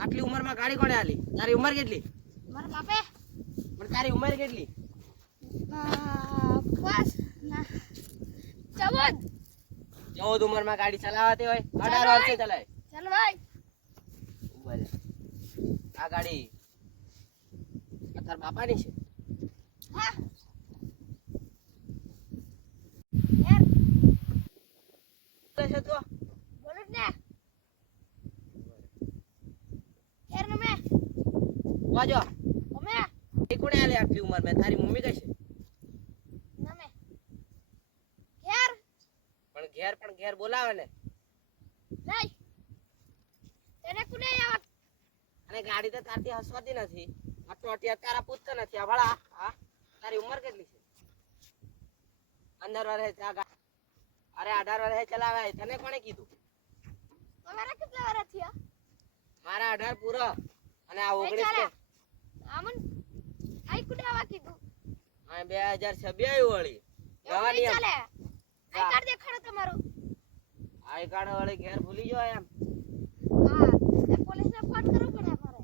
આટલી ઉંમરમાં ગાડી કોણે આલી? તારી ઉંમર કેટલી? મારા બાપે. પણ તારી ઉંમર કેટલી? 14 ઉંમરમાં ગાડી ચલાવતી હોય 18 વર્ષે ચલાય. ચાલ ભાઈ ઉભા આ ગાડી તાર બાપાની છે? હા યાર છે તો બોલો ને યાર નમે વાજો અમે એ કોણે આલે આટલી ઉંમર મે? તારી મમ્મી કઈ છે? નમે યાર પણ ઘેર બોલાવે ને નહીં તેને કુને આવત અને ગાડી તો તારથી હસવાતી નથી. આ ટોટિયા તારા પૂછતો નથી. આ ભલા હા તારી ઉંમર કેટલી છે? 15 વર્ષે અરે 18 વર્ષે ચલાવે. તને કોણે કીધું? તમારા કેટલા વર્ષ થયા? મારા 18 પૂરા અને આ 19 કે આમન આઈ કુને આવા કીધું? આ 2026 વળી જવાની ચાલે આઈ કાર્ડ દેખાડો તમારું. આઈ કાર્ડ વળી ઘેર ભૂલી ગયો એમ? હા એ પોલીસને ફોન કરવો પડે મારે.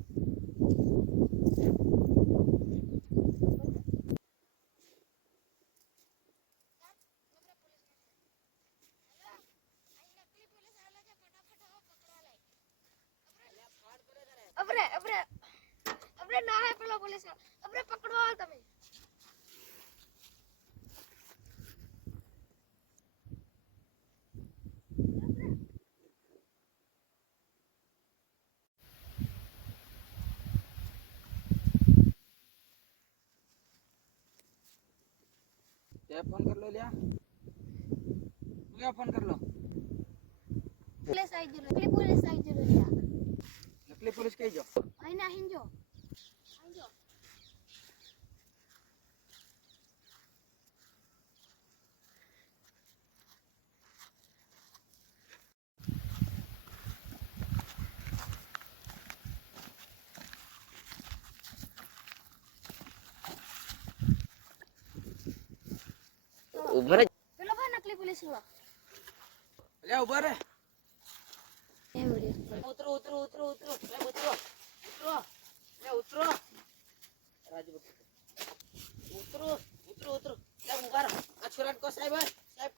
અબરે ના હે પેલો પોલીસ અબરે પકડો તમે. તે ફોન કર લો લ્યા. લ્યા ફોન કર લો. પોલીસ આવી ગયો. પોલીસ આવી ગયો લ્યા. નકલી પોલીસ કઈ જો? અહીં ના હિંજો. હિંજો. ઉભા રે. પેલો ભાઈ નકલી પોલીસ વાળો. લ્યા ઉભા રે. એવડી. ઉતરો. લે ઉતરો. લે ઉતરો. રાજુ ઉતરો. લે ઉભા રહો. આ છોરાને કો સાહેબ